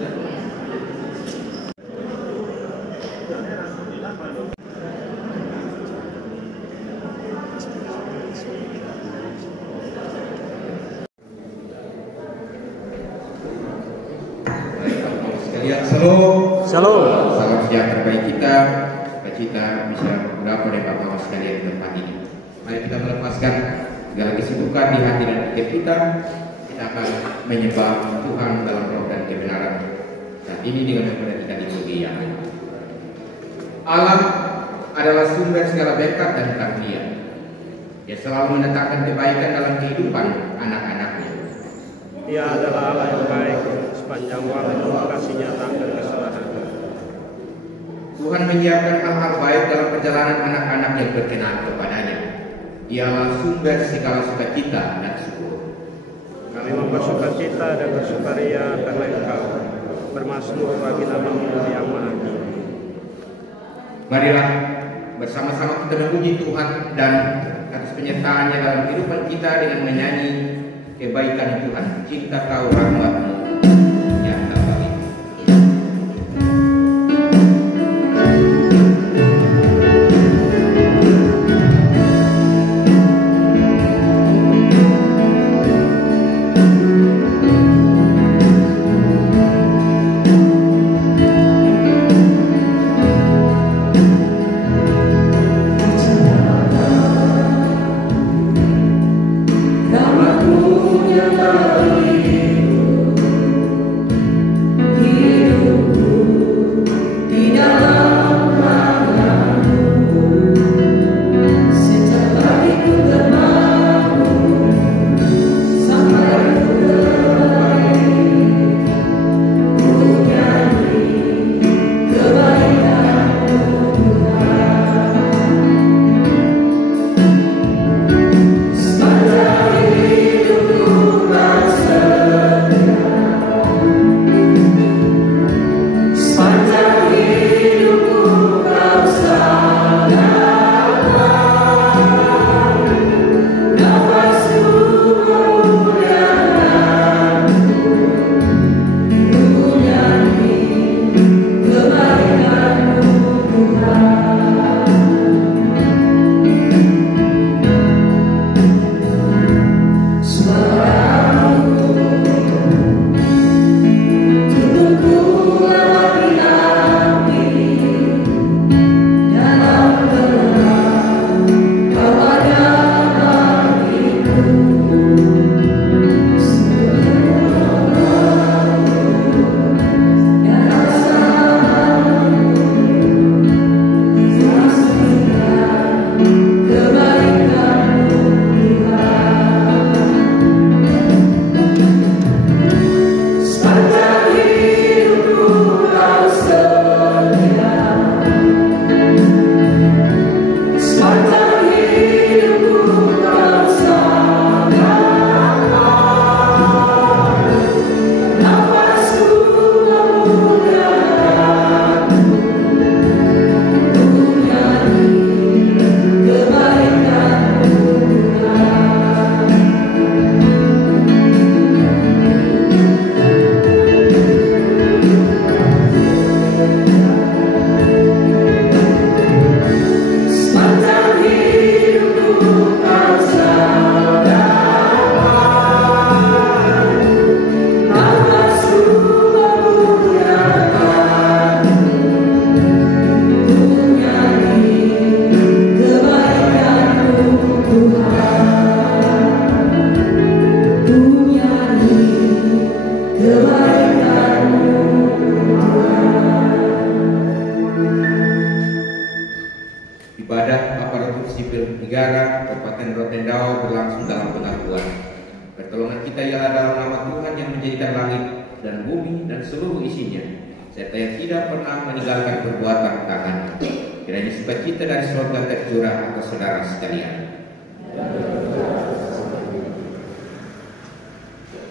Shalom. Shalom. Salam sejahtera bagi kita. Kita bisa berapa dari Bapak sekalian di tempat ini. Mari kita melepaskan segala kesibukan di hati dan pikiran kita. Kita akan menyembah Tuhan dalam roh dan kebenaran. Saat ini dengan memperhatikan dipuji yang Allah adalah sumber segala berkat dan karunia. Dia selalu mendatangkan kebaikan dalam kehidupan anak-anaknya. Dia adalah Allah yang baik, sepanjang waktu kasih-Nya tak berkesalahan. Tuhan menyiapkan hal-hal baik dalam perjalanan anak-anak yang berkenan kepadanya. Dialah sumber segala sukacita dan syukur. Kami mempersukacita dan bersukaria karena Engkau, bermasmur bagi nama-Mu yang maha tinggi. Marilah bersama-sama kita memuji Tuhan dan atas penyertaan-Nya dalam kehidupan kita dengan menyanyi kebaikan Tuhan, cinta Kau rahmat-Mu yang tak balik.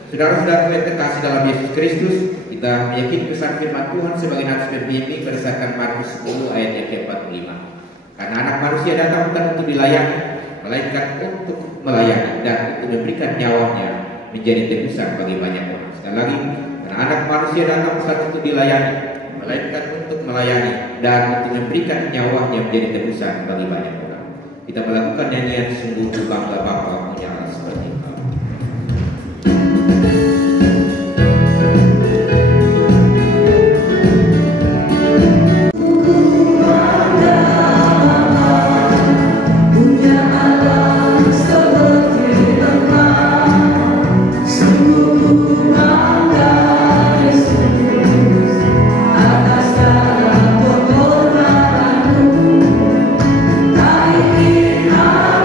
Saudara-saudara yang terkasih dalam Yesus Kristus, kita meyakini pesan firman Tuhan sebagai nafsu berbimbing berdasarkan Markus 10 ayat yang ke-45. Karena anak manusia datang bukan untuk dilayani, melainkan untuk melayani dan untuk memberikan nyawanya menjadi tebusan bagi banyak orang. Sekali lagi, karena Anak manusia datang bukan untuk dilayani, melainkan untuk melayani dan untuk memberikan nyawanya menjadi tebusan bagi banyak orang. Kita melakukan nyanyian sungguh bangga Bapa punya Allah seperti itu.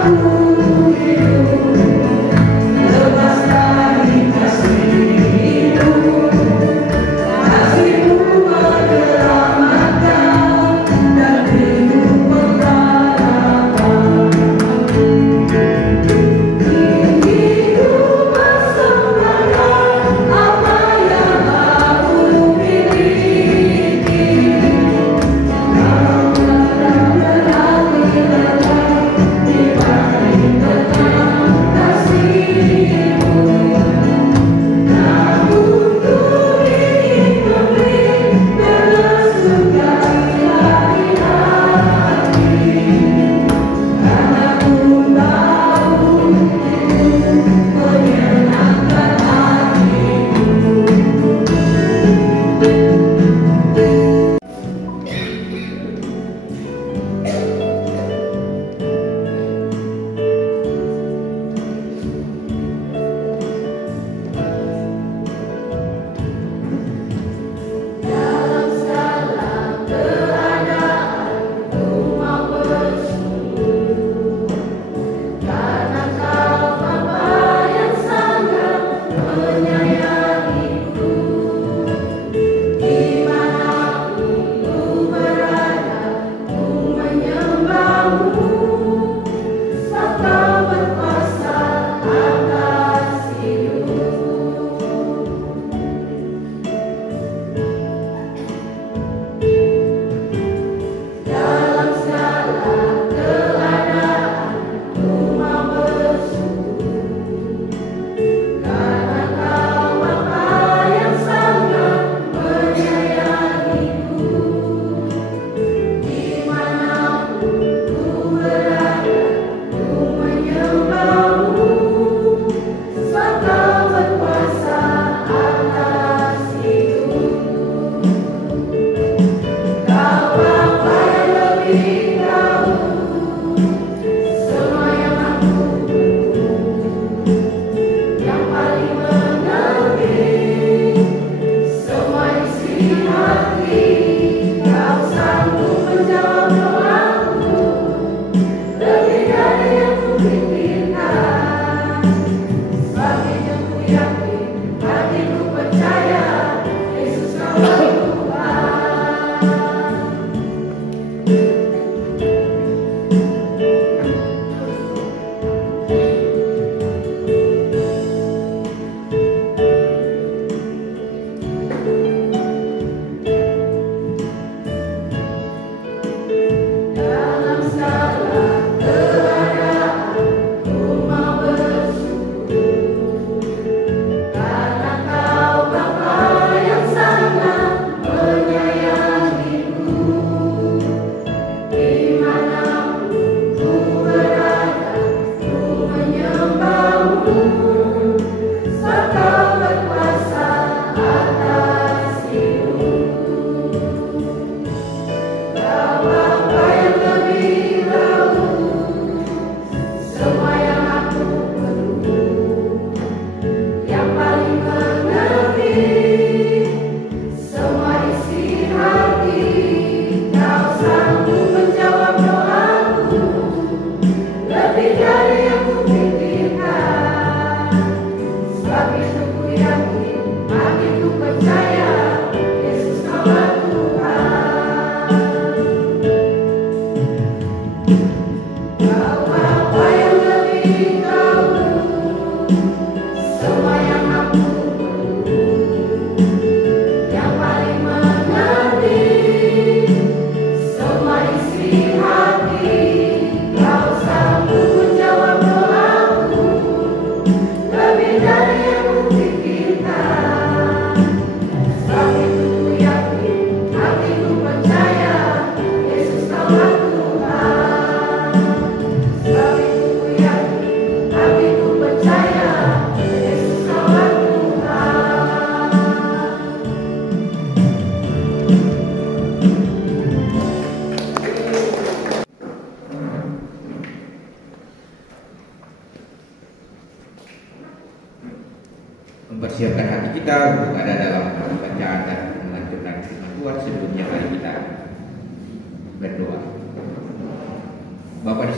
Aku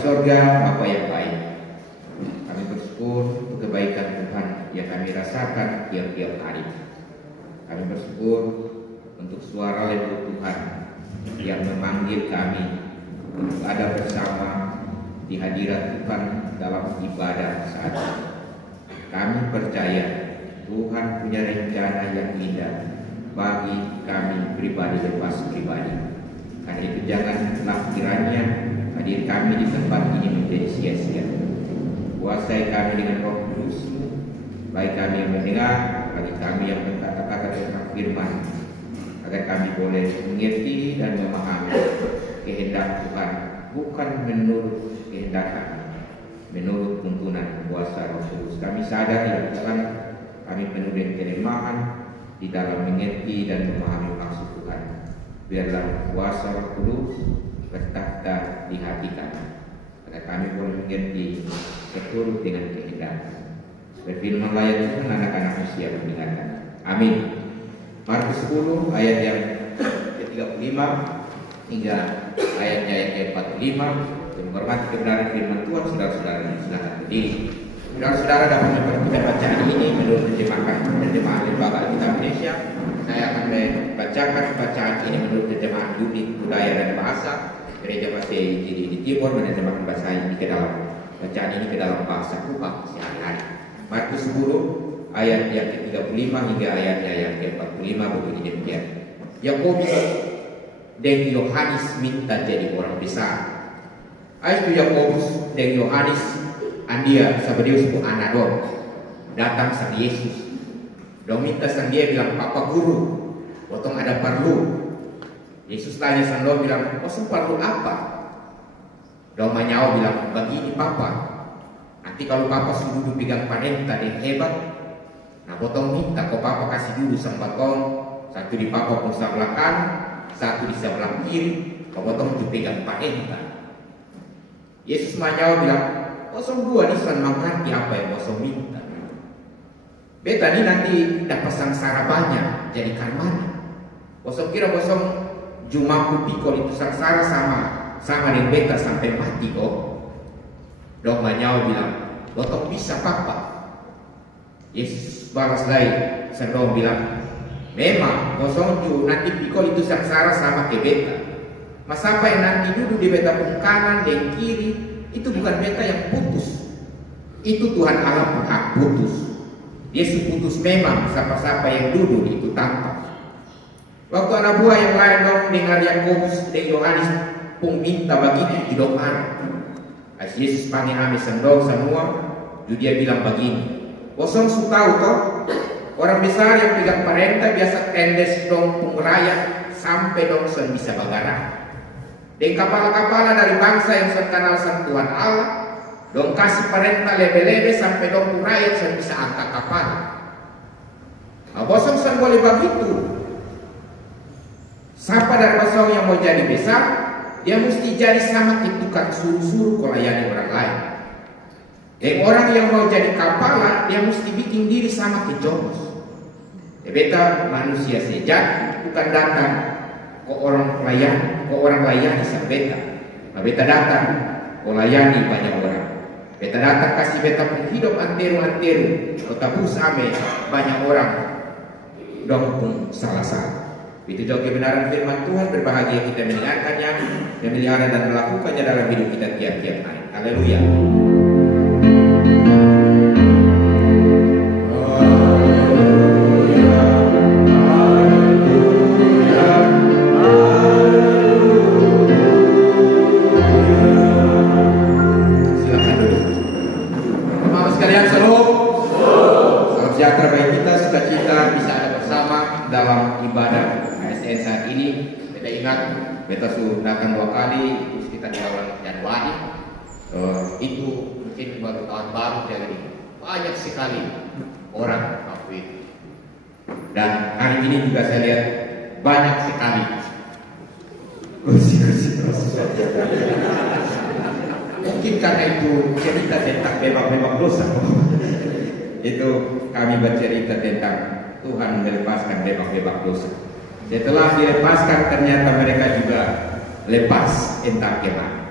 sorga, Bapa yang baik. Kami bersyukur untuk kebaikan Tuhan yang kami rasakan tiap-tiap hari. Kami bersyukur untuk suara lembut Tuhan yang memanggil kami untuk ada bersama di hadirat Tuhan dalam ibadah saat ini. Kami percaya Tuhan punya rencana yang indah bagi kami pribadi lepas pribadi. Karena itu janganlah kiranya hadir kami di tempat ini menjadi sia-sia. Kuasai kami dengan Roh Kudus-Mu, baik kami yang mendengar, bagi kami yang berkata-kata tentang firman, agar kami boleh mengerti dan memahami kehendak Tuhan, bukan menurut kehendak kami, menurut tuntunan kuasa Roh Kudus. Kami sadar ya Tuhan, kami penuh dengan kelemahan di dalam mengerti dan memahami maksud Tuhan. Biarlah kuasa Roh Kudus bertakhta di hati kami, agar kami boleh mengerti seturut dengan kehendak. Berfirmanlah ya Tuhan, anak-anakmu siap mendengarkan. Amin. Markus 10 ayat yang ke-35 hingga ayatnya yang ke-45. Menghormati kebenaran firman Tuhan, saudara-saudara, silakan berdiri. Saudara-saudara dapat memperhatikan bacaan ini menurut terjemahan Lembaga Alkitab Indonesia. Saya akan membacakan bacaan ini menurut terjemahan Yudi Budaya dan Bahasa Gereja Pasai Injili di Timur, menerjemahkan bahasa ini ke dalam bacaan ini ke dalam bahasa Kupang sehari-hari. Markus 10 ayat yang ke-35 hingga ayatnya yang ke-45 begini demikian. Yakobus dan Yohanes minta jadi orang besar. Aitu Yakobus dan Yohanes andia Sabadius bu anador datang sang Yesus. Dong minta sang dia bilang, Papa Guru, potong ada perlu. Yesus tanya sang dong bilang, kosong perlu apa? Dong menyawa bilang, begini Papa, nanti kalau Papa sudah duduk pegang parenta dan hebat, nah potong minta kau Papa kasih dulu sang batong, satu di Papa pun sebelah kanan, satu di sebelah kiri, kau potong itu pegang parenta. Yesus menyawa bilang, kosong dua nih san mengerti apa yang kosong minta. Beta ini nanti dapat sangsara banyak, jadi karmana. Kosong kira kosong jumaku pikol itu sangsara sama dengan beta sampai mati kok. Dong menyawa bilang, potong bisa Papa. Yesus balas lagi, sendong bilang, memang kosong ju nanti pikol itu sangsara sama ke beta. Mas apa yang nanti duduk di beta pun kanan dan kiri, itu bukan beta yang putus, itu Tuhan Allah pun hak putus. Yesus putus memang, siapa-siapa yang duduk itu tampak. Waktu anak buah yang lain dong dengar Yakobus dan Yohanes pun minta begitu tidak marah. As Yesus panggil kami sendok semua, dia bilang begini, kosong su tahu toh, orang besar yang pegang parenta biasa tendes dong pun raya sampai dong sen bisa bagara. Dan kepala-kepala dari bangsa yang terkenal sang Tuhan Allah, dong kasih parenta lebe-lebe sampai dong rakyat yang bisa angkat kapal. Nah, bosong sen boleh begitu. Siapa dari bosong yang mau jadi besar, dia mesti jadi sama tukang suruh-suruh melayani orang lain. Dan orang yang mau jadi kepala, dia mesti bikin diri sama ke jongos. Beta manusia sejati bukan datang ke orang layani sang beta. Nah, beta datang ke layani banyak orang. Beta datang kasih beta pun hidup antero-antero, tetapi ame banyak orang dong pun salah-salah. Itu juga kebenaran firman Tuhan, berbahagia kita mendengarkannya, memelihara dan melakukannya dalam hidup kita tiap-tiap hari. Haleluya. Beta sudah datang 2 kali, terus kita di awal Januari. Itu mungkin baru tahun baru, jadi banyak sekali orang waktu itu. Dan hari ini juga saya lihat banyak sekali kursi-kursi. Mungkin karena itu cerita tentang bebak-bebak dosa. Itu kami bercerita tentang Tuhan melepaskan bebak-bebak dosa. Setelah dilepaskan ternyata mereka juga lepas entah kemana.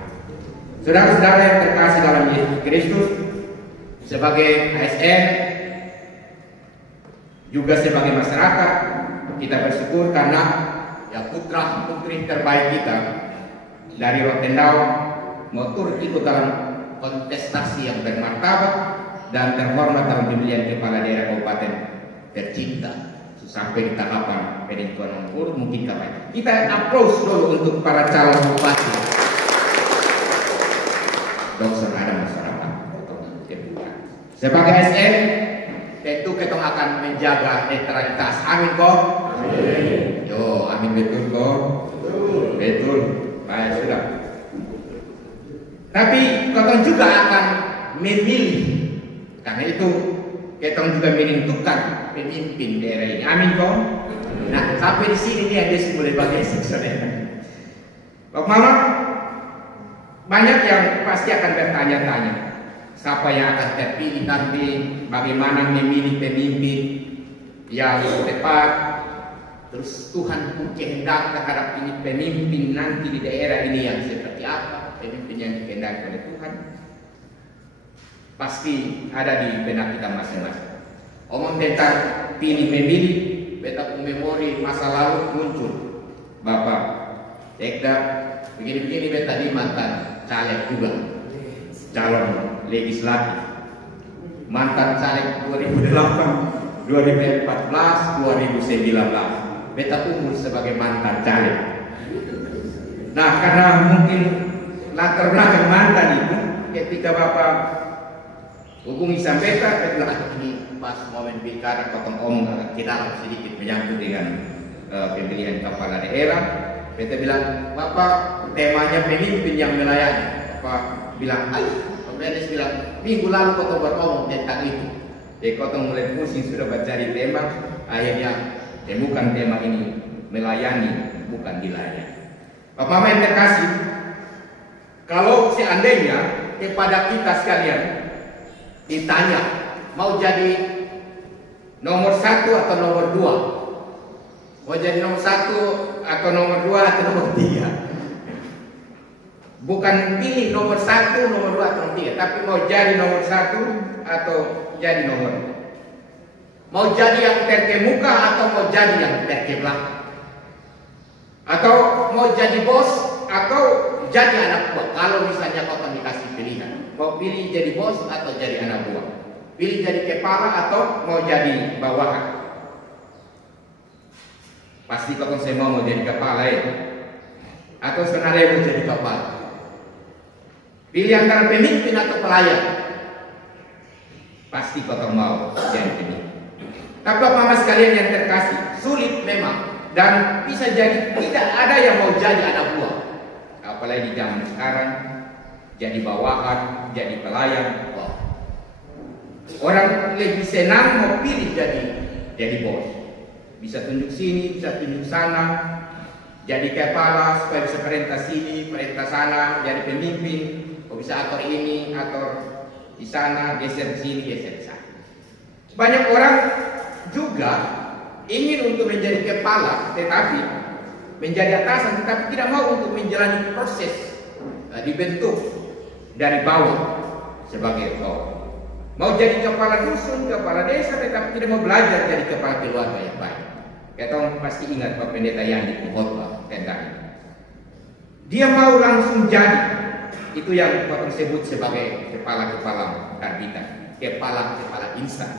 Saudara-saudara yang terkasih dalam Yesus Kristus, sebagai ASN juga sebagai masyarakat, kita bersyukur karena ya putra putri terbaik kita dari Rotendao mau turut ikut dalam kontestasi yang bermartabat dan terhormat dalam pemilihan kepala daerah kabupaten tercinta sampai di tahapan penentuan nomor mungkin kapan. Kita aplaus dulu untuk para calon bupati. Dr. Adam masyarakat. Sebagai SN, tentu kita akan menjaga netralitas. Amin kok? Amin. Yo, amin betul kok? Betul. Baik sudah. Tapi kita juga akan memilih. Karena itu kita juga menentukan pemimpin daerah ini. Amin kok? Nah, sampai di sini nih ada mulai bagian saudara. Pak Mama, banyak yang pasti akan bertanya-tanya, siapa yang akan terpilih nanti, bagaimana memilih pemimpin yang tepat, terus Tuhan kehendak terhadap ini pemimpin nanti di daerah ini yang seperti apa, pemimpin yang dikehendaki oleh Tuhan. Pasti ada di benak kita masing-masing. Omong tentang pilih memilih, beta memori masa lalu muncul. Bapak, Ekda, begini-begini beta di mantan caleg juga, calon legislatif, mantan caleg 2008, 2014, 2019. Beta umur sebagai mantan caleg. Nah, karena mungkin latar belakang mantan itu, ketika Bapak hubungi sampai beta ini pas momen bicara potong omong kita sedikit menyambut dengan pemilihan kepala daerah. Beta bilang, Bapak temanya pemimpin yang melayani. Bapak bilang, ayo. Pemimpin bilang, minggu lalu kau beromong tentang itu. Jadi kau mulai pusing sudah mencari tema. Akhirnya temukan tema ini, melayani bukan dilayani. Bapak Mama yang terkasih, kalau seandainya kepada kita sekalian ditanya mau jadi nomor 1 atau nomor 2, mau jadi nomor 1 atau nomor 2 atau nomor 3, bukan pilih nomor 1, nomor 2 atau nomor 3, tapi mau jadi nomor 1 atau jadi nomor 2, mau jadi yang terkemuka atau mau jadi yang terkebelakang, atau mau jadi bos atau jadi anak buah. Kalau misalnya kau dikasih pilihan, mau pilih jadi bos atau jadi anak buah, pilih jadi kepala atau mau jadi bawahan. Pasti kau semua mau jadi kepala ya, atau sengaja mau jadi kepala. Pilih antara pemimpin atau pelayan. Pasti kau mau jadi pemimpin. Tapi Mama sekalian yang terkasih, sulit memang, dan bisa jadi tidak ada yang mau jadi anak buah. Apalagi di zaman sekarang, jadi bawahan, jadi pelayan. Wah. Orang lebih senang mau pilih jadi bos. Bisa tunjuk sini, bisa tunjuk sana, jadi kepala supaya bisa perintah sini, perintah sana, jadi pemimpin. Kau bisa atur ini, atur di sana, geser di sini, geser di sana. Banyak orang juga ingin untuk menjadi kepala, tetapi menjadi atasan, tetapi tidak mau untuk menjalani proses dibentuk dari bawah sebagai bawah. Mau jadi kepala dusun, kepala desa, tetapi tidak mau belajar jadi kepala keluarga yang baik. Kita pasti ingat Pak Pendeta Yandi khotbah tentang dia mau langsung jadi. Itu yang kita sebut sebagai kepala-kepala karbitan, kepala-kepala instan.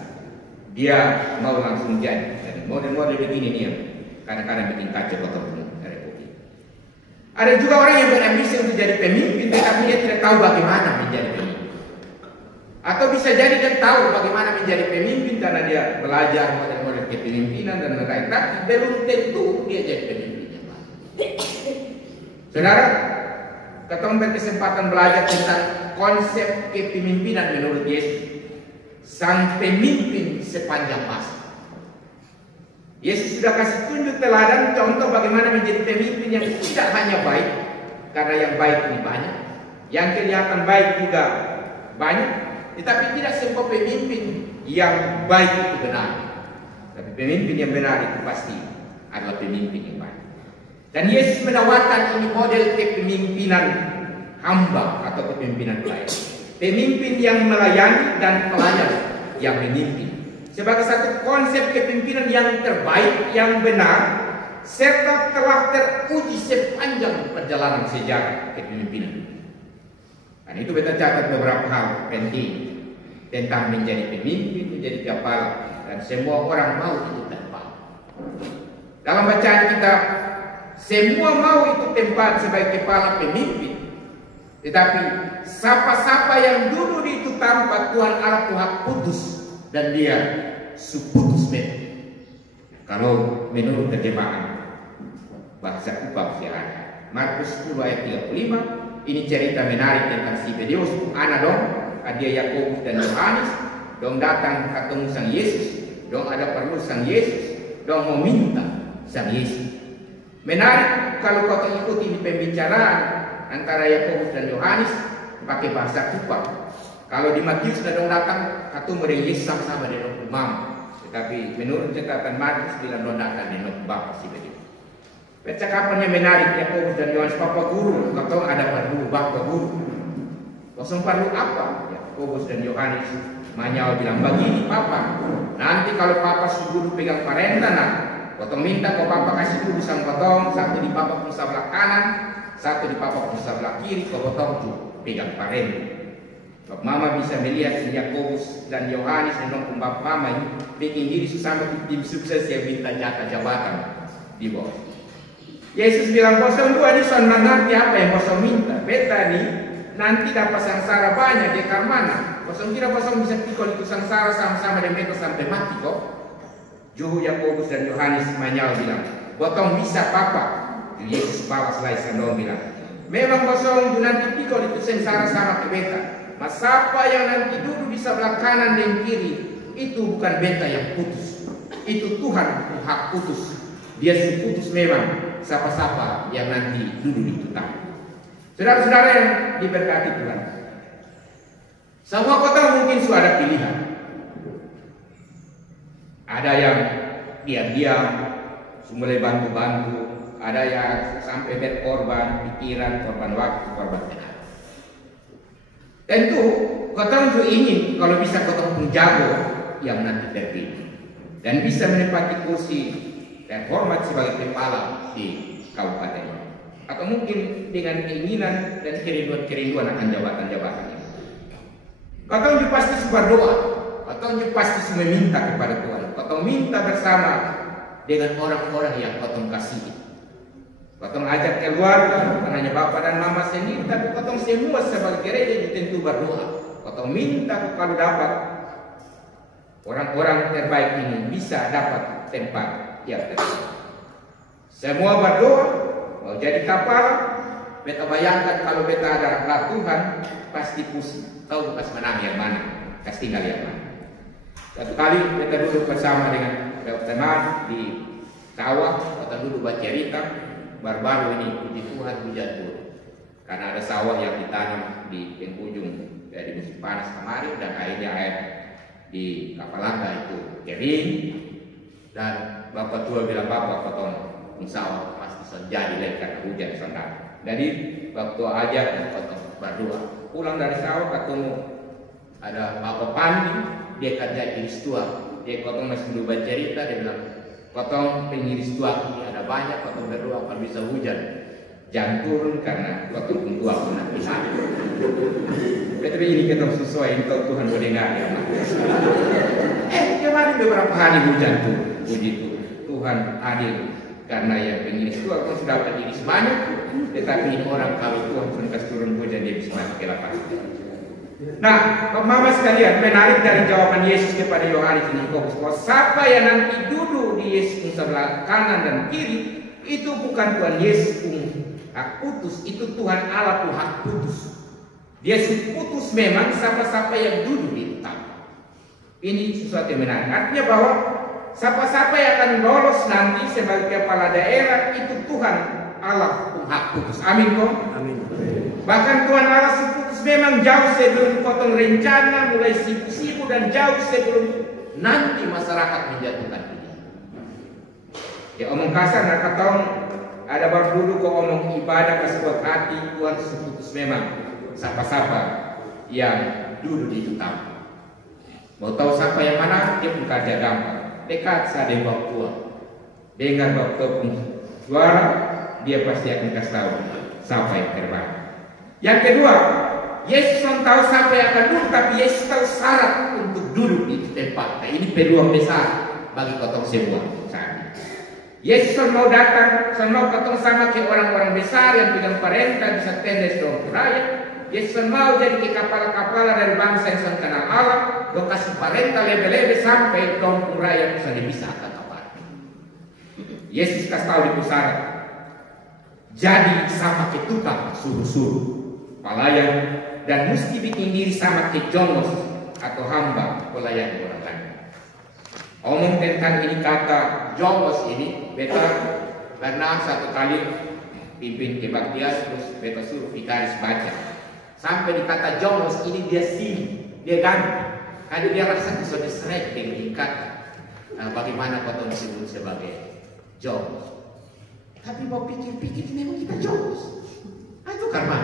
Dia mau langsung jadi. Dan model-model begini nih yang kadang-kadang bikin kacau kota Republik. Ada juga orang yang berambisi untuk jadi pemimpin, tetapi dia tidak tahu bagaimana menjadi pemimpin. Atau bisa jadi dia tahu bagaimana menjadi pemimpin karena dia belajar model-model kepemimpinan dan lain-lain, tapi belum tentu dia jadi pemimpin yang baik. Saudara, kita berkesempatan belajar tentang konsep kepemimpinan menurut Yesus, sang pemimpin sepanjang masa. Yesus sudah kasih tunjuk teladan contoh bagaimana menjadi pemimpin yang tidak hanya baik, karena yang baik ini banyak, yang kelihatan baik juga banyak, tetapi tidak semua pemimpin yang baik itu benar. Tapi pemimpin yang benar itu pasti adalah pemimpin yang baik. Dan Yesus menawarkan ini model kepemimpinan hamba atau kepemimpinan pelayan. Pemimpin yang melayani dan pelayan yang memimpin. Sebagai satu konsep kepemimpinan yang terbaik, yang benar, serta telah teruji sepanjang perjalanan sejarah kepemimpinan. Dan itu kita catat beberapa hal penting tentang menjadi pemimpin, menjadi kepala, dan semua orang mau itu tempat. Dalam bacaan kita, semua mau itu tempat sebagai kepala pemimpin. Tetapi siapa-siapa yang duduk di itu tempat, Tuhan Allah Tuhan putus dan dia suputus meti. Kalau menurut terjemahan bahasa Ubah yang ada, Markus 10 ayat 35, ini cerita menarik tentang Zebedeus anak dong, dia Yakobus dan Yohanes, dong datang ketemu sang Yesus, dong ada perlu sang Yesus, dong mau minta sang Yesus. Menarik kalau kau ikuti di pembicaraan antara Yakobus dan Yohanes pakai bahasa Kupang. Kalau di Matius sudah dong datang ketemu dengan Yesus sama-sama dengan umam. Tetapi menurut catatan Markus bilang dong datang dengan Bapak Zebedeus. Percakapannya menarik. Yakobus dan Yohanes, Papa Guru, kau ada perlu Bapak Guru. Kosong perlu apa? Yakobus dan Yohanes menyau bilang, begini Papa, nanti kalau Papa suruh pegang parenta nak, potong minta kau Papa kasih dulu sang potong, satu di Papa pun sebelah kanan, satu di Papa pun sebelah kiri, kau potong tuh pegang parenta. Bapak Mama bisa melihat Yakobus dan Yohanes dan Bapak Mama ini bikin diri sesama tim sukses yang minta jatah jabatan di bawah. Yesus bilang, kosong dua ini soal mengerti apa yang kosong minta. Beta nih nanti dapat sangsara banyak di mana. Kosong kira kosong bisa pikul itu sangsara sama-sama dengan beta sampai mati kok. Juhu Yakobus dan Yohanes menyau bilang, botong bisa Papa. Yesus balas lagi sandong bilang, memang kosong nanti pikul itu sangsara sama ke beta. Mas siapa yang nanti duduk di sebelah kanan dan kiri, itu bukan beta yang putus. Itu Tuhan hak putus. Dia putus memang siapa-siapa yang nanti duduk di itu. Saudara-saudara yang diberkati Tuhan, semua kota mungkin sudah ada pilihan. Ada yang diam-diam, mulai bantu-bantu. Ada yang sampai berkorban pikiran, korban waktu, korban tenaga. Tentu kota juga ingin kalau bisa kota pun jago yang nanti terpilih dan bisa menempati kursi terhormat sebagai kepala di kabupaten ini. Atau mungkin dengan keinginan dan kerinduan akan jabatan-jabatan ini. Kau juga pasti berdoa, kau juga pasti meminta kepada Tuhan, kau minta bersama dengan orang-orang yang kau kasihi. Kau ajak keluarga, bukan hanya bapak dan mama sendiri, tapi kau semua sebagai gereja tentu berdoa. Kau minta kalau dapat orang-orang terbaik ini bisa dapat tempat yang terbaik. Semua berdoa. Mau jadi kapal, beta bayangkan kalau beta ada Tuhan pasti pusing. Tahu pas menang yang mana, kas tinggal yang mana. Satu kali beta duduk bersama dengan teman di sawah, beta duduk bercerita, baru-baru ini puji Tuhan hujan turun. Karena ada sawah yang ditanam di penghujung dari musim panas kemarin dan akhirnya air di Kapalangga itu kering. Dan bapak tua bilang, bapak potong sawah jadi lain karena hujan sangat. Jadi waktu aja potong berdoa. Pulang dari sawah ketemu ada Bapak Pandi, dia kerja iris tua. Dia potong masih dulu bercerita, dia bilang, potong pengiris tua ini ada banyak, potong berdoa kalau bisa hujan. Jangan turun karena potong tua pun nanti hari. Betul ini kita sesuai untuk Tuhan mendengar ya. Kemarin beberapa hari hujan tuh, puji Tuhan adil. Karena yang pengiris itu aku sudah dapat iris banyak, tetapi ini orang kalau Tuhan sudah kasih turun hujan dia bisa masuk ke lapangan. Nah, Mama sekalian, menarik dari jawaban Yesus kepada Yohanes dan Yakobus, bahwa siapa yang nanti duduk di Yesus sebelah kanan dan kiri, itu bukan Tuhan Yesus hak putus, itu Tuhan Allah tuh hak putus. Dia putus memang siapa-siapa yang duduk di tempat. Ini sesuatu yang menarik. Artinya bahwa siapa-siapa yang akan lolos nanti sebagai kepala daerah itu Tuhan Allah hak putus. Amin kok? Amin. Bahkan Tuhan Allah putus memang jauh sebelum potong rencana, mulai sibuk-sibuk dan jauh sebelum nanti masyarakat menjatuhkan pilihan. Ya omong kasar nak kata ada baru dulu kau omong ibadah ke sebuah hati Tuhan seputus memang siapa-siapa yang duduk di utama. Mau tahu siapa yang mana? Dia pun kerja gampang. Dekat saya dengan bawa tua. Dengar bawa tua pun suara, dia pasti akan kasih tahu siapa yang terbaik. Yang kedua, Yesus tahu siapa yang akan duduk, tapi Yesus tahu syarat untuk duduk di tempat. Nah, ini peluang besar bagi kotong semua saat ini. Yesus mau datang, mau ketemu sama ke orang-orang besar yang pegang perintah bisa tendes dong rakyat. Yesus mau jadi ke kepala-kepala dari bangsa yang kenal Allah, dong kasih perintah lebih-lebih sampai dong rakyat bisa kapal. Yesus kasih tahu di pusara, jadi sama ke tukang suruh-suruh, pelayan, dan mesti bikin diri sama ke jongos atau hamba pelayan orang lain. Omong tentang ini kata jongos ini, beta pernah satu kali pimpin kebaktian terus beta suruh vikaris baca. Sampai di kata jongos ini dia sini, dia ganti. Karena dia rasa bisa diserek dengan kata. Nah, bagaimana kau disebut sebagai jongos? Tapi mau pikir-pikir ini memang kita jongos. Nah, itu karena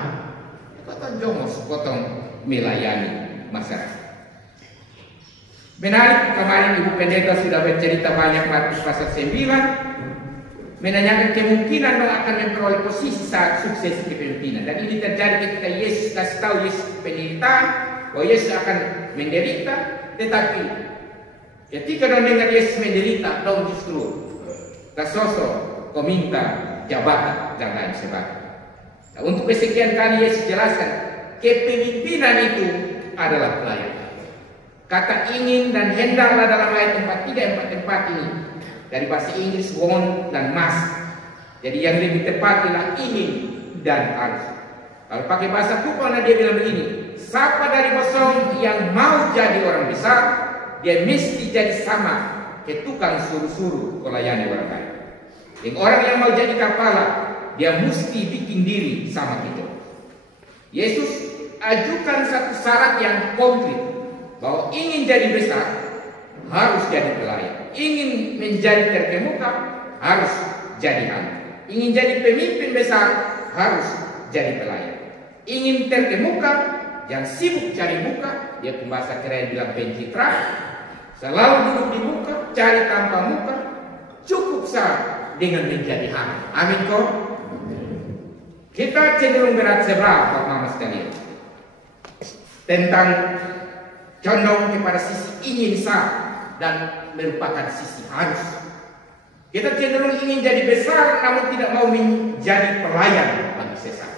kota jongos potong melayani masyarakat. Menarik, kemarin Ibu Pendeta sudah bercerita banyak Matius pasal 9 menanyakan kemungkinan dong akan memperoleh posisi saat sukses kepemimpinan. Dan ini terjadi ketika Yesus kasih tahu Yesus penderitaan, bahwa Yesus akan menderita. Tetapi ketika dong dengar Yesus menderita, dong justru kesosok kau minta jabatan dan lain sebagainya. Nah, untuk kesekian kali Yesus jelaskan kepemimpinan itu adalah pelayanan. Kata ingin dan hendaklah dalam ayat 4 ini dari bahasa Inggris want dan must. Jadi yang lebih tepat adalah ingin dan harus. Kalau pakai bahasa Kupang dia bilang begini, siapa dari bosong yang mau jadi orang besar, dia mesti jadi sama ke tukang suruh-suruh melayani orang lain. Yang orang yang mau jadi kepala, dia mesti bikin diri sama kita. Yesus ajukan satu syarat yang konkret, bahwa ingin jadi besar harus jadi pelayan, ingin menjadi terkemuka harus jadi hamba, ingin jadi pemimpin besar harus jadi pelayan, ingin terkemuka yang sibuk cari muka, dia bahasa keren bilang pencitra, selalu duduk di muka, cari tanpa muka, cukup sah dengan menjadi hamba. Amin kok. Kita cenderung berat sebelah Pak Mama sekalian tentang condong kepada sisi ingin sah dan merupakan sisi harus. Kita cenderung ingin jadi besar namun tidak mau menjadi pelayan bagi sesat.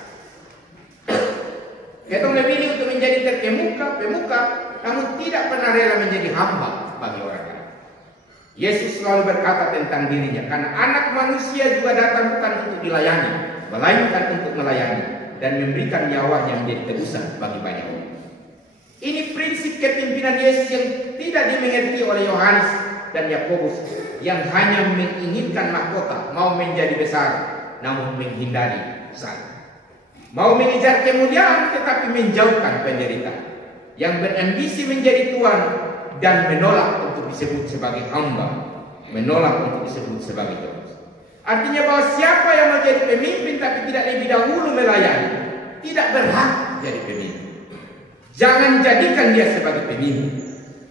Kita memilih untuk menjadi pemuka namun tidak pernah rela menjadi hamba bagi orang lain. Yesus selalu berkata tentang dirinya, karena anak manusia juga datang bukan untuk dilayani, melainkan untuk melayani dan memberikan nyawanya menjadi tebusan bagi banyak orang. Ini prinsip kepemimpinan Yesus yang tidak dimengerti oleh Yohanes dan Yakobus yang hanya menginginkan mahkota, mau menjadi besar namun menghindari sana. Mau mengejar kemuliaan tetapi menjauhkan penderitaan. Yang berambisi menjadi tuan dan menolak untuk disebut sebagai hamba, menolak untuk disebut sebagai tuan. Artinya bahwa siapa yang mau jadi pemimpin tapi tidak lebih dahulu melayani, tidak berhak jadi pemimpin. Jangan jadikan dia sebagai pemimpin,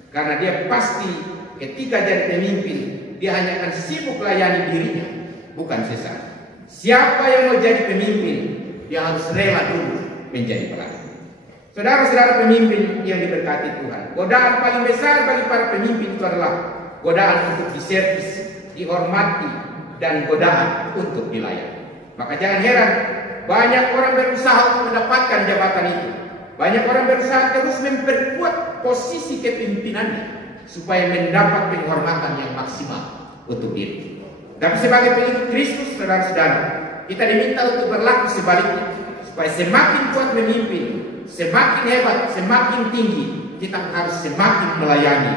karena dia pasti ketika jadi pemimpin dia hanya akan sibuk layani dirinya, bukan sesat. Siapa yang mau jadi pemimpin, dia harus rela dulu menjadi pelayan. Saudara-saudara pemimpin yang diberkati Tuhan, godaan paling besar bagi para pemimpin itu adalah godaan untuk diservis, dihormati, dan godaan untuk dilayani. Maka jangan heran banyak orang berusaha untuk mendapatkan jabatan itu. Banyak orang berusaha terus memperkuat posisi kepemimpinannya supaya mendapat penghormatan yang maksimal untuk diri. Tapi sebagai pengikut Kristus, saudara-saudara, kita diminta untuk berlaku sebaliknya, supaya semakin kuat memimpin, semakin hebat, semakin tinggi, kita harus semakin melayani,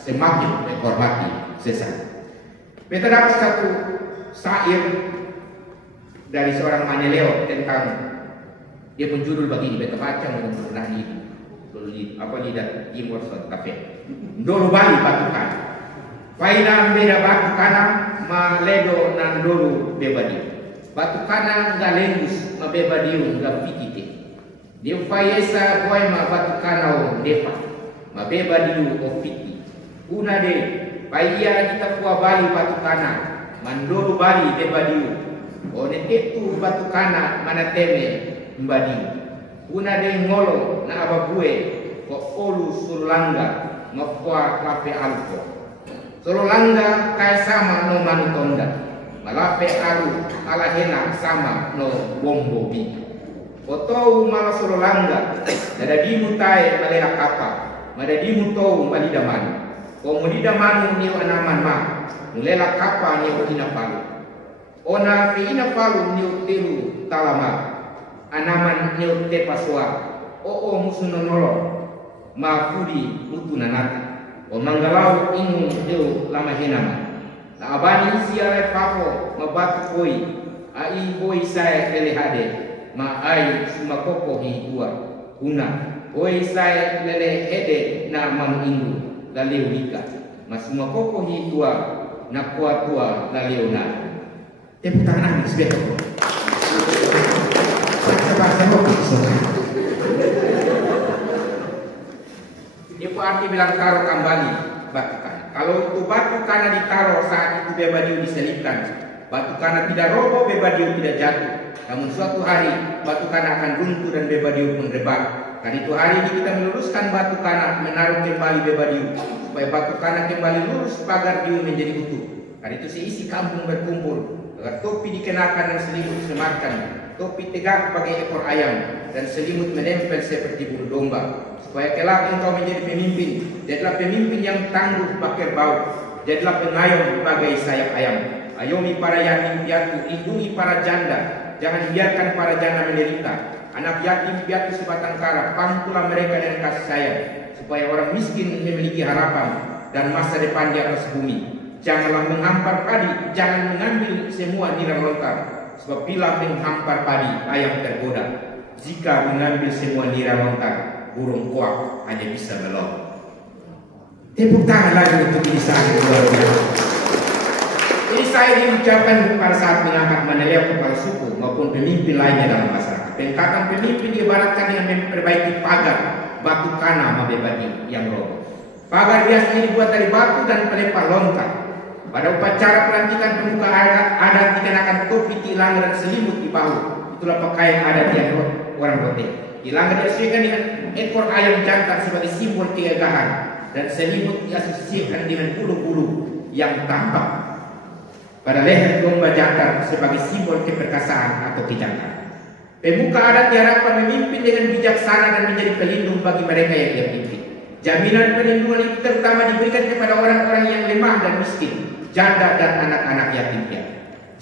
semakin menghormati sesama. Kita dapat satu syair dari seorang Maneleo tentang, dia pun judul begini, beta baca mungkin pernah di Timur Santa Fe. Dulu Bali batukan, faina beda batukan, maledo nan dulu bebadi. batu kana nga lengus mabeba diu nga pikite. Diu fayesa boy ma batu kana o nepa mabeba diu o piki. Una de paya kita kuwa bali batu kana mandoro bali beba diu. One itu batu kana mana teme mbadi. Una de ngolo na ababue ko olu sulanga ngakwa kape alko. Sulanga kaya sama no manutonda. Malape aru alahena sama no bombo bi. Otou mala sulanga. Nada dimu tae maleha kapa. Mada dimu tou malidaman. O mulidamanu ni anaman ma. Mulela kapa ni ina palu. Ona fi ina palu ni utilu talama. Anaman ni ute paswa. O musunonolo. Mafudi utunanata. O manggalau inu deu lama henama. Na abani siya papo mabatu koi. Ai boi saya lelehade. Ma ai sumakoko hi tua. Una. Boi saya lelehede na mamuingu. Laleu hika. Ma sumakoko hi tua. Na kuat tua laleu na. Tepuk tangan sebetul. Bahasa kopi sobat. Itu arti bilang taruh kembali batu kana. Kalau itu batu kana ditaruh saat itu bebadiu diselipkan, batu kana tidak roboh, bebadiu tidak jatuh. Namun suatu hari batu kana akan runtuh dan bebadiu pun rebah. Dan itu hari ini kita meluruskan batu kana, menaruh kembali bebadiu supaya batu kana kembali lurus, pagar diu menjadi utuh. Dan itu seisi kampung berkumpul. Agar topi dikenakan dan selimut disematkan. Topi tegak bagai ekor ayam dan selimut menempel seperti bulu domba. Supaya kelak engkau menjadi pemimpin. Jadilah pemimpin yang tangguh bakir bau. Jadilah pengayom bagai sayap ayam. Ayomi para yatim piatu, lindungi para janda. Jangan biarkan para janda menderita. Anak yatim piatu sebatang kara, pangkulah mereka dengan kasih sayang. Supaya orang miskin memiliki harapan dan masa depan di atas bumi. Janganlah menghampar padi, jangan mengambil semua nira lontar. Sebab bila menghampar padi, ayam tergoda. Jika mengambil semua nira lontar, burung kuak hanya bisa melompat. Tepuk tangan lagi untuk ini saat luar biasa. Ini saya diucapkan pada saat mengangkat Maneleo kepala suku maupun pemimpin lainnya dalam masyarakat. Pengangkatan pemimpin diibaratkan dengan memperbaiki pagar batu kana mabebadi yang roboh. Pagar biasanya dibuat dari batu dan pelepah longkang. Pada upacara pelantikan pemuka adat dikenakan topi, tilang dan selimut di bahu. Itulah pakaian adat yang orang Rote. Tilang diasosiasikan dengan ekor ayam jantan sebagai simbol kegagahan dan selimut diasosiasikan dengan bulu-bulu yang tampak pada leher domba jantan sebagai simbol keperkasaan atau kejantan. Pemuka adat diharapkan memimpin dengan bijaksana dan menjadi pelindung bagi mereka yang dia pimpin. Jaminan perlindungan itu terutama diberikan kepada orang-orang yang lemah dan miskin, janda dan anak-anak yatim piatu.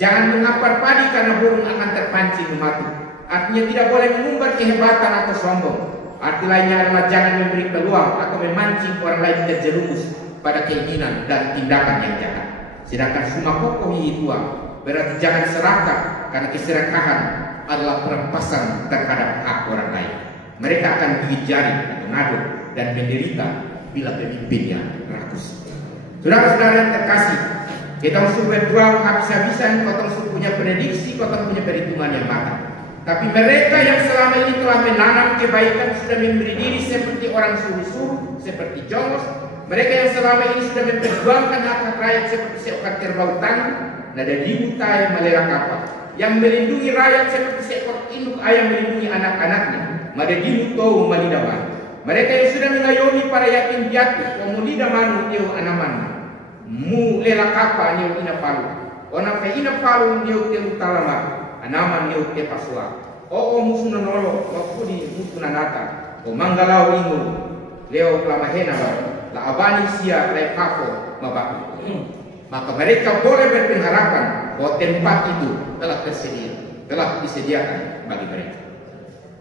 Jangan mengapar padi karena burung akan terpancing mematu. Artinya tidak boleh mengumbar kehebatan atau sombong. Arti lainnya adalah jangan memberi peluang atau memancing orang lain terjerumus pada keinginan dan tindakan yang jahat. Sedangkan sumakoko hitua berarti jangan serakah, karena keserakahan adalah perampasan terhadap hak orang lain. Mereka akan gigit jari, mengaduk dan menderita bila pemimpinnya rakus. Saudara-saudara yang terkasih, kita usul berdoa habis-habisan, kotong punya prediksi, kotong punya perhitungan yang matang. Tapi mereka yang selama ini telah menanam kebaikan, sudah memberi diri seperti orang suruh-suruh, seperti jongos. Mereka yang selama ini sudah memperjuangkan hak rakyat seperti seekor kerbau tangguh, nada dimutai malela kapal. Yang melindungi rakyat seperti seekor induk ayam melindungi anak-anaknya, mada dimutau malidaman. Mereka yang sudah mengayomi para yatim piatu, omulida manu niu anaman, mu lela kapa niu ina palu, ona fe ina palu niu telu talama. Anaman niu te pasua. O musunanolo mafudi mutunanata. O manggalau ingu leo lamahena la abani sia le kapo mabaku. Maka mereka boleh berpengharapan bahwa tempat itu telah tersedia, telah disediakan bagi mereka.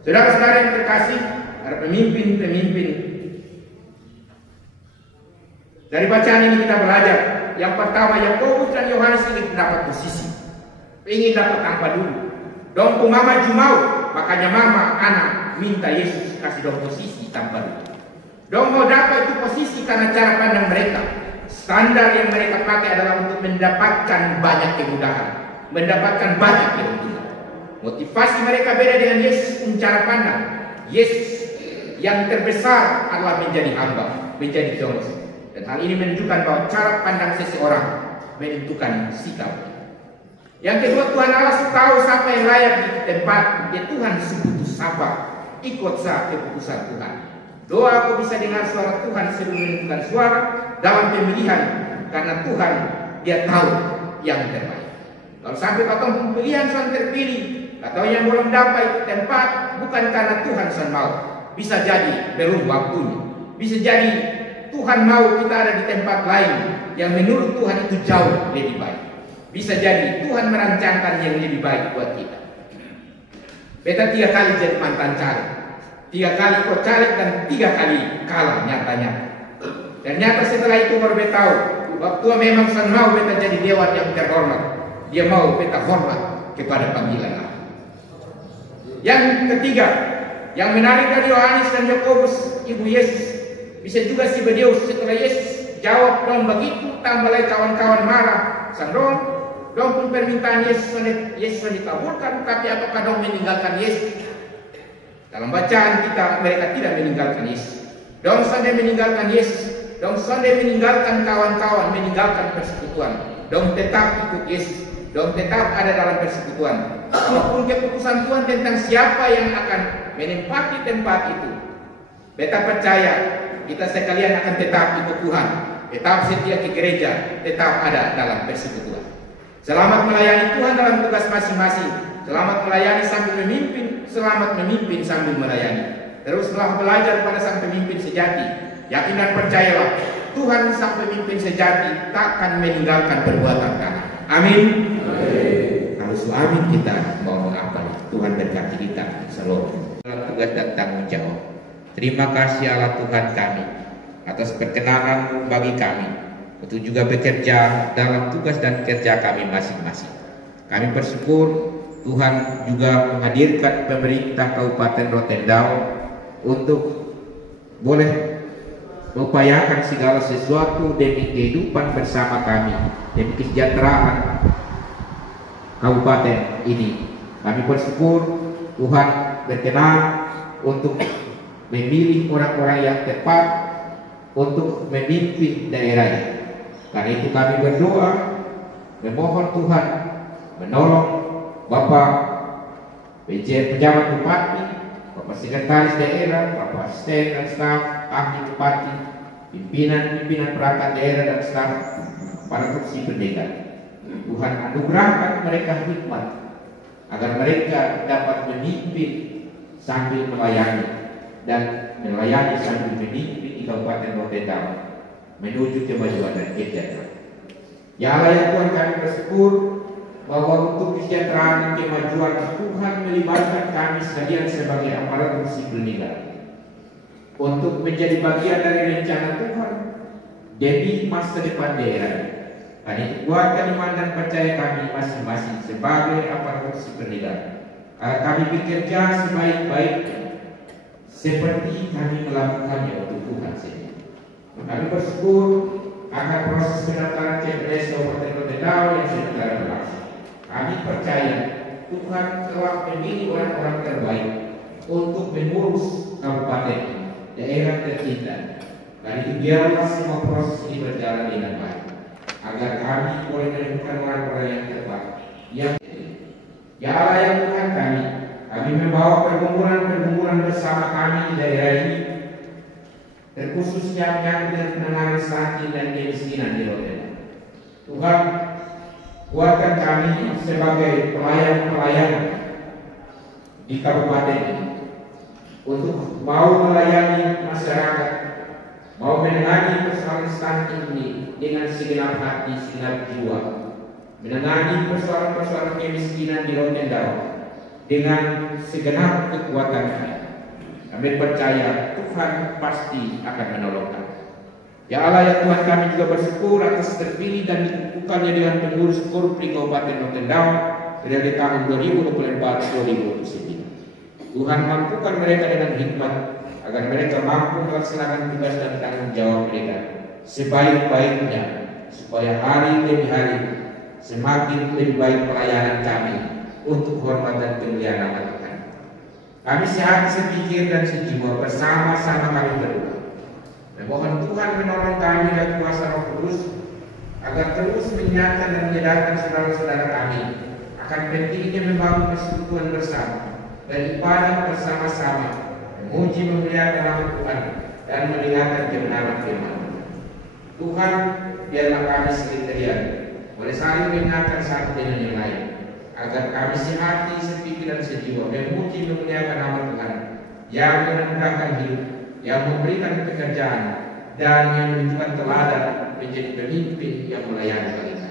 Saudara-saudara yang terkasih, para pemimpin-pemimpin, dari bacaan ini kita belajar. Yang pertama, Yakobus dan Yohanes ingin mendapat posisi. Ingin dapat tanpa dulu. Dongku mama jumau, makanya mama anak minta Yesus kasih dong posisi tanpa dulu. Dong mau dapat itu posisi karena cara pandang mereka. Standar yang mereka pakai adalah untuk mendapatkan banyak kemudahan. mendapatkan banyak keuntungan. Motivasi mereka beda dengan Yesus cara pandang. Yesus yang terbesar adalah menjadi hamba, menjadi domestik. Dan hal ini menunjukkan bahwa cara pandang seseorang menentukan sikap. Yang kedua, Tuhan Allah tahu siapa yang layak di tempat. Ya Tuhan sebutuh siapa, ikut sah keputusan Tuhan. Doa aku bisa dengar suara Tuhan sebelum menentukan suara dalam pemilihan, karena Tuhan dia tahu yang terbaik. Kalau sampai potong pemilihan sudah terpilih atau yang belum dapat tempat, bukan karena Tuhan sudah mau. Bisa jadi belum waktunya. Bisa jadi Tuhan mau kita ada di tempat lain yang menurut Tuhan itu jauh lebih baik. Bisa jadi Tuhan merancangkan yang lebih baik buat kita. Beta 3 kali jadi mantan caleg, 3 kali ikut caleg dan 3 kali kalah nyata-nyata. Ternyata setelah itu baru beta tahu, waktu memang sang mau beta jadi dewan yang terhormat. Dia mau beta hormat kepada panggilan Allah. Yang ketiga, yang menarik dari Yohanes dan Yakobus, Ibu Yesus, bisa juga si beliau setelah Yesus jawab dong begitu, tambah lagi kawan-kawan marah, sang dong pun permintaan Yesus dikabulkan, tapi apakah dong meninggalkan Yesus? Dalam bacaan kita, mereka tidak meninggalkan Yesus. Dong sampai meninggalkan Yesus, dong sampai meninggalkan kawan-kawan, meninggalkan persekutuan. Dong tetap ikut Yesus, dong tetap ada dalam persekutuan. Apapun keputusan Tuhan tentang siapa yang akan menempati tempat itu, beta percaya kita sekalian akan tetap ikut Tuhan, tetap setia ke gereja, tetap ada dalam persekutuan. Selamat melayani Tuhan dalam tugas masing-masing. Selamat melayani sambil memimpin, selamat memimpin sambil melayani. Teruslah belajar pada sang pemimpin sejati. Yakin dan percayalah, Tuhan sang pemimpin sejati takkan meninggalkan perbuatan kanan. Amin. Kalau suami kita mau mengapa, Tuhan berkati kita selalu dalam tugas dan tanggung jawab. Terima kasih Allah Tuhan kami atas perkenanan bagi kami untuk juga bekerja dalam tugas dan kerja kami masing-masing. Kami bersyukur Tuhan juga menghadirkan pemerintah Kabupaten Rotendao untuk boleh mengupayakan segala sesuatu demi kehidupan bersama kami, demi kesejahteraan kabupaten ini. Kami bersyukur Tuhan berkenan untuk memilih orang-orang yang tepat untuk memimpin daerah ini. Karena itu kami berdoa, memohon Tuhan menolong Bapak pejabat bupati, Bapak sekretaris daerah, Bapak asisten dan staf ahli bupati, pimpinan perangkat daerah dan staf, para kursi pendeta. Tuhan anugerahkan mereka hikmat agar mereka dapat memimpin sambil melayani dan melayani sambil memimpin di Kabupaten Rotendao menuju kemajuan dan kesejahteraan. Ya Allah ya Tuhan, kami bersyukur bahwa untuk kesejahteraan dan kemajuan Tuhan melibatkan kami sekalian sebagai aparatur sipil negara untuk menjadi bagian dari rencana Tuhan demi masa depan daerah. Dan itu kuatkan iman dan percaya kami masing-masing sebagai aparatur sipil negara. Kami bekerja sebaik-baiknya seperti kami melakukannya untuk Tuhan sendiri. Kami bersyukur akan proses pendaftaran CPNS Kabupaten Rotendao yang sedang berlangsung. Kami percaya Tuhan telah memilih orang-orang terbaik untuk mengurus kabupaten ini, daerah tercinta. Dan itu biarlah semua proses ini berjalan dengan baik, agar kami boleh menemukan orang-orang yang terbaik. Ya Allah yang Tuhan kami membawa pergumulan bersama kami di daerah ini, terkhususnya menyangkut dengan penanganan stunting dan kemiskinan di Rotendao. Tuhan, kuatkan kami sebagai pelayan-pelayan di kabupaten ini untuk mau melayani masyarakat, mau menangani persoalan stunting ini dengan segenap hati, segenap jiwa, menangani persoalan-persoalan kemiskinan di Rotendao dengan segenap kekuatan kami. Kami percaya Tuhan pasti akan menolong kami. Ya Allah ya Tuhan, kami juga bersyukur atas terpilih dan dikukuhkannya dengan pengurus Korupri Kabupaten Rotendao dari tahun 2024-2029. Tuhan mampukan mereka dengan hikmat agar mereka mampu melaksanakan tugas dan tanggung jawab mereka sebaik-baiknya, supaya hari demi hari semakin lebih baik pelayanan kami untuk hormat dan kemuliaan nama Tuhan. Kami sehati, sepikir dan sejiwa bersama-sama kami berdoa. Memohon Tuhan menolong kami dan kuasa Roh Kudus agar terus mengingatkan dan menyadarkan saudara-saudara kami akan pentingnya membangun persekutuan bersama, beribadah bersama-sama, memuji memuliakan nama Tuhan dan mendengarkan kebenaran firman. Tuhan, biarlah kami sekalian boleh saling mengingatkan satu dengan yang lain, agar kami sehati, sepikir dan sejiwa memuji memuliakan nama Tuhan yang menenangkan hidup, yang memberikan pekerjaan, dan yang menunjukkan teladan menjadi pemimpin yang melayani bangsa.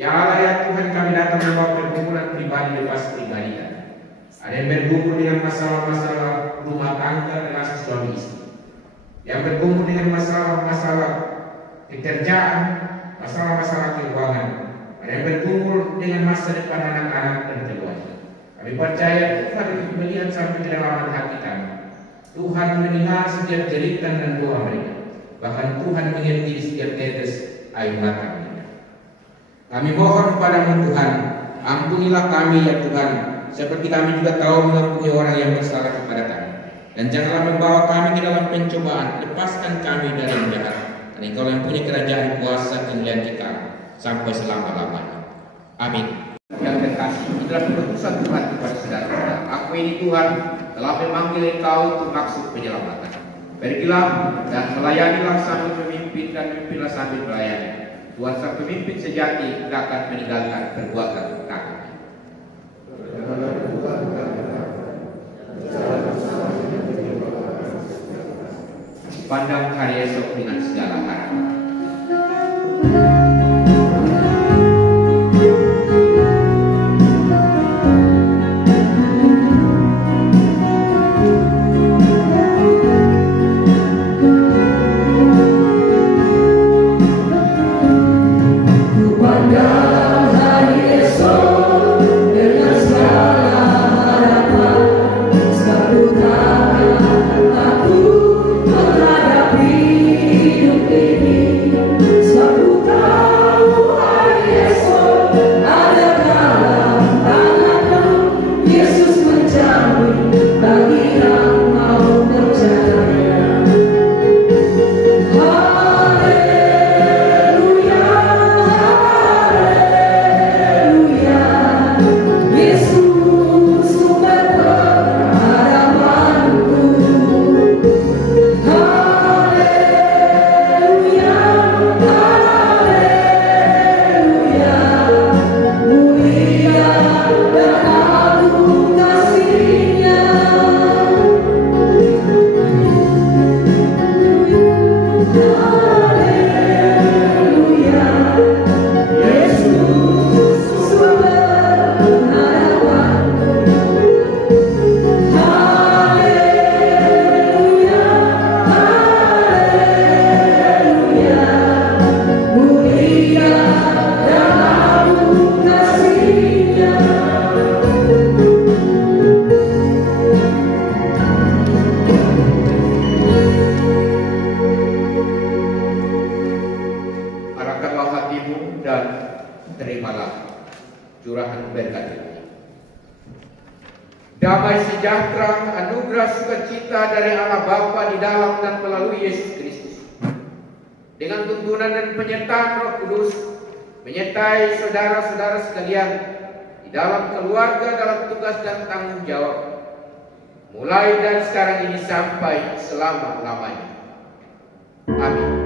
Ya Allah ya Tuhan, kami datang membawa pergumulan pribadi lepas pribadi kami. Ada yang bergumul dengan masalah-masalah rumah tangga relasi suami istri, yang bergumul dengan masalah-masalah pekerjaan, masalah-masalah keuangan, ada yang bergumul dengan masa depan anak-anak dan keluarga. Kami percaya Tuhan melihat sampai kedalaman hati kami. Tuhan mendengar setiap jeritan dan doa mereka. Bahkan Tuhan mengerti setiap tetes air mata mereka. Kami mohon kepadamu Tuhan, ampunilah kami ya Tuhan, seperti kami juga tahu mengampuni orang yang bersalah kepada kami. Dan janganlah membawa kami ke dalam pencobaan, lepaskan kami dari yang jahat. Dan Engkau yang punya kerajaan, kuasa, kemuliaan kita sampai selama-lamanya. Amin. Yang terkasih, itulah keputusan Tuhan kepada saudara-saudara. Aku ini Tuhan telah memanggil engkau untuk maksud penyelamatan. Pergilah dan melayanilah sambil memimpin dan memimpinlah sambil melayani. Tuhan sang pemimpin sejati tidak akan meninggalkan perbuatan kami. Pandang hari esok dengan segala harapan. Damai sejahtera, anugerah sukacita dari Allah Bapa di dalam dan melalui Yesus Kristus, dengan tuntunan dan penyertaan Roh Kudus, menyertai saudara-saudara sekalian di dalam keluarga, dalam tugas dan tanggung jawab, mulai dari sekarang ini sampai selama-lamanya. Amin.